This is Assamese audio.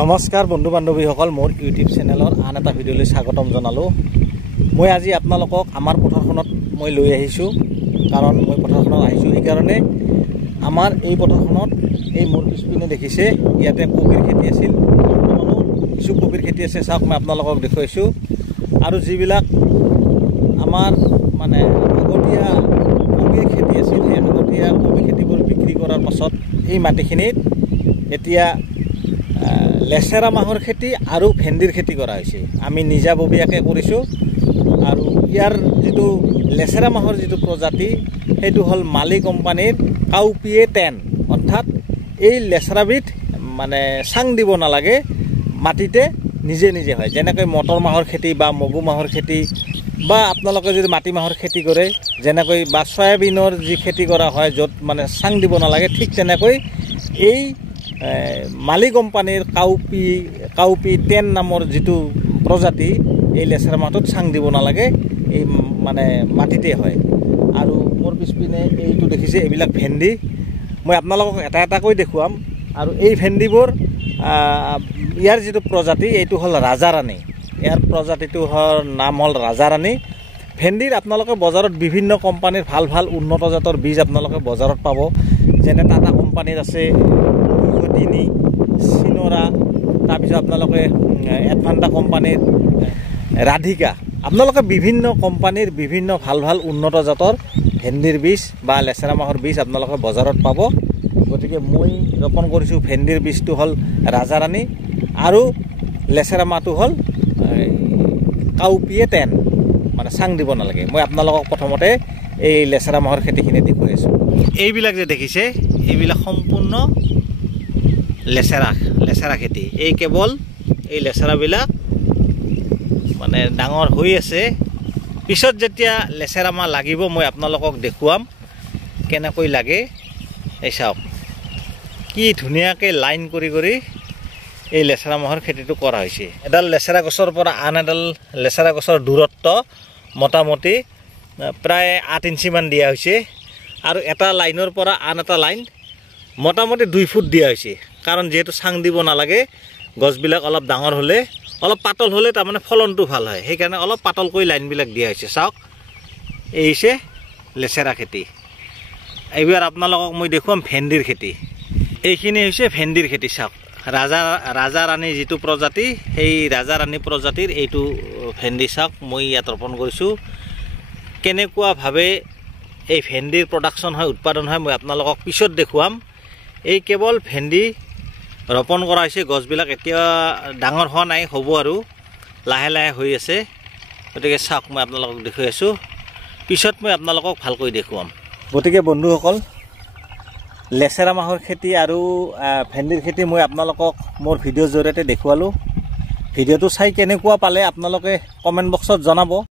নমস্কাৰ বন্ধু বান্ধৱীসকল, মোৰ ইউটিউব চেনেলৰ আন এটা ভিডিঅ'লৈ স্বাগতম জনালোঁ। মই আজি আপোনালোকক আমাৰ পথাৰখনত মই লৈ আহিছোঁ, কাৰণ মই পথাৰখনত আহিছোঁ এইকাৰণে আমাৰ এই পথাৰখনত এই মোৰ পিছপিনে দেখিছে ইয়াতে কবিৰ খেতি আছিল, কিছু কবিৰ খেতি আছে। চাওক, মই আপোনালোকক দেখুৱাইছোঁ। আৰু যিবিলাক আমাৰ মানে আগতীয়া কবিৰ খেতি আছিল, সেই আগতীয়া কবি খেতিবোৰ বিক্ৰী কৰাৰ পাছত এই মাটিখিনিত এতিয়া লেচেৰা মাহৰ খেতি আৰু ভেন্দিৰ খেতি কৰা হৈছে। আমি নিজাববীয়াকৈ কৰিছোঁ। আৰু ইয়াৰ যিটো লেচেৰা মাহৰ যিটো প্ৰজাতি, সেইটো হ'ল মালি কোম্পানীৰ কাউপিয়ে 10। অৰ্থাৎ এই লেচেৰাবিধ মানে চাং দিব নালাগে, মাটিতে নিজে নিজে হয়। যেনেকৈ মটৰ মাহৰ খেতি বা মগু মাহৰ খেতি বা আপোনালোকে যদি মাটি মাহৰ খেতি কৰে, যেনেকৈ বা চয়াবিনৰ যি খেতি কৰা হয় য'ত মানে চাং দিব নালাগে, ঠিক তেনেকৈ এই মালি কোম্পানীৰ কাউপি 10 নামৰ যিটো প্ৰজাতি, এই লেচেৰা মাহটোত চাং দিব নালাগে, এই মানে মাটিতে হয়। আৰু মোৰ পিছপিনে এইটো দেখিছে, এইবিলাক ভেন্দি। মই আপোনালোকক এটা এটাকৈ দেখুৱাম। আৰু এই ভেন্দিবোৰ ইয়াৰ যিটো প্ৰজাতি, এইটো হ'ল ৰাজাৰাণী। ইয়াৰ প্ৰজাতিটো নাম হ'ল ৰাজাৰাণী। ভেন্দিৰ আপোনালোকে বজাৰত বিভিন্ন কোম্পানীৰ ভাল ভাল উন্নত জাতৰ বীজ আপোনালোকে বজাৰত পাব। যেনে টাটা কোম্পানীৰ আছে তিনি চিনৰা, তাৰপিছত আপোনালোকে এডভান্টা কোম্পানীৰ ৰাধিকা। আপোনালোকে বিভিন্ন কোম্পানীৰ বিভিন্ন ভাল ভাল উন্নত জাতৰ ভেন্দিৰ বীজ বা লেচেৰা মাহৰ বীজ আপোনালোকে বজাৰত পাব। গতিকে মই ৰোপণ কৰিছোঁ ভেন্দিৰ বীজটো হ'ল ৰাজাৰাণী আৰু লেচেৰা মাহটো হ'ল কাউপিয়ে 10, মানে চাং দিব নালাগে। মই আপোনালোকক প্ৰথমতে এই লেচেৰা মাহৰ খেতিখিনি দেখুৱাই আছোঁ। এইবিলাক যে দেখিছে, এইবিলাক সম্পূৰ্ণ লেচেৰা খেতি। এই কেৱল এই লেচেৰাবিলাক মানে ডাঙৰ হৈ আছে। পিছত যেতিয়া লেচেৰা মাহ লাগিব, মই আপোনালোকক দেখুৱাম কেনেকৈ লাগে। এই চাওক, কি ধুনীয়াকৈ লাইন কৰি কৰি এই লেচেৰা মাহৰ খেতিটো কৰা হৈছে। এডাল লেচেৰা গছৰ পৰা আন এডাল লেচেৰা গছৰ দূৰত্ব মোটামুটি প্ৰায় 8 ইঞ্চিমান দিয়া হৈছে। আৰু এটা লাইনৰ পৰা আন এটা লাইন মোটামুটি 2 ফুট দিয়া হৈছে। কাৰণ যিহেতু চাং দিব নালাগে, গছবিলাক অলপ ডাঙৰ হ'লে, অলপ পাতল হ'লে তাৰমানে ফলনটো ভাল হয়, সেইকাৰণে অলপ পাতলকৈ লাইনবিলাক দিয়া হৈছে। চাওক, এই হৈছে লেচেৰা খেতি। এইবাৰ আপোনালোকক মই দেখুৱাম ভেন্দিৰ খেতি। এইখিনি হৈছে ভেন্দিৰ খেতি। চাওক, ৰাজাৰাণী যিটো প্ৰজাতি, সেই ৰাজাৰাণী প্ৰজাতিৰ এইটো ভেন্দি। চাওক, মই ইয়াত ৰোপণ কৰিছোঁ। কেনেকুৱাভাৱে এই ভেন্দিৰ প্ৰডাকশ্যন হয়, উৎপাদন হয়, মই আপোনালোকক পিছত দেখুৱাম। এই কেৱল ভেন্দি ৰোপণ কৰা হৈছে। গছবিলাক এতিয়া ডাঙৰ হোৱা নাই, হ'ব আৰু লাহে লাহে হৈ আছে। গতিকে চাওক, মই আপোনালোকক দেখুৱাই আছোঁ। পিছত মই আপোনালোকক ভালকৈ দেখুৱাম। গতিকে বন্ধুসকল, লেচেৰা মাহৰ খেতি আৰু ভেন্দিৰ খেতি মই আপোনালোকক মোৰ ভিডিঅ'ৰ জৰিয়তে দেখুৱালোঁ। ভিডিঅ'টো চাই কেনেকুৱা পালে আপোনালোকে কমেণ্ট বক্সত জনাব।